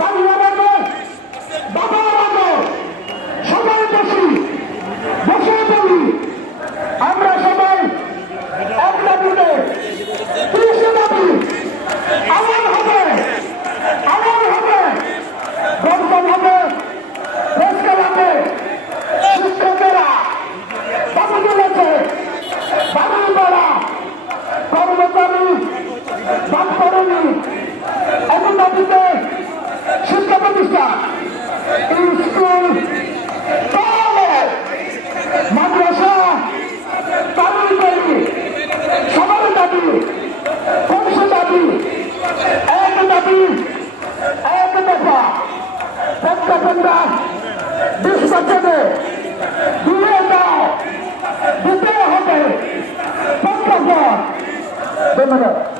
বাংলা বাংলা বাবা বাবা সবাই বসে বলি আমরা সবাই এক দাবিতে 30 দাবি আমার হবে গণতন্ত্র হবে পরিষ্কার হবে শিক্ষকেরা দাবি তুলেছে বাড়ি বেড়া কর্মচারী বাদ করেনি একই দাবিতে শিক্ষা প্রতিষ্ঠান স্কুল কলেজ মাদ্রাসা কারিগরি সবার দাবি কমসে দাবি এক দাবি এক দফা প্রত্যাখ্যানটা 20 বছরে দিয়ে দাও দিতে হবে প্রত্যাখ্যান। ধন্যবাদ।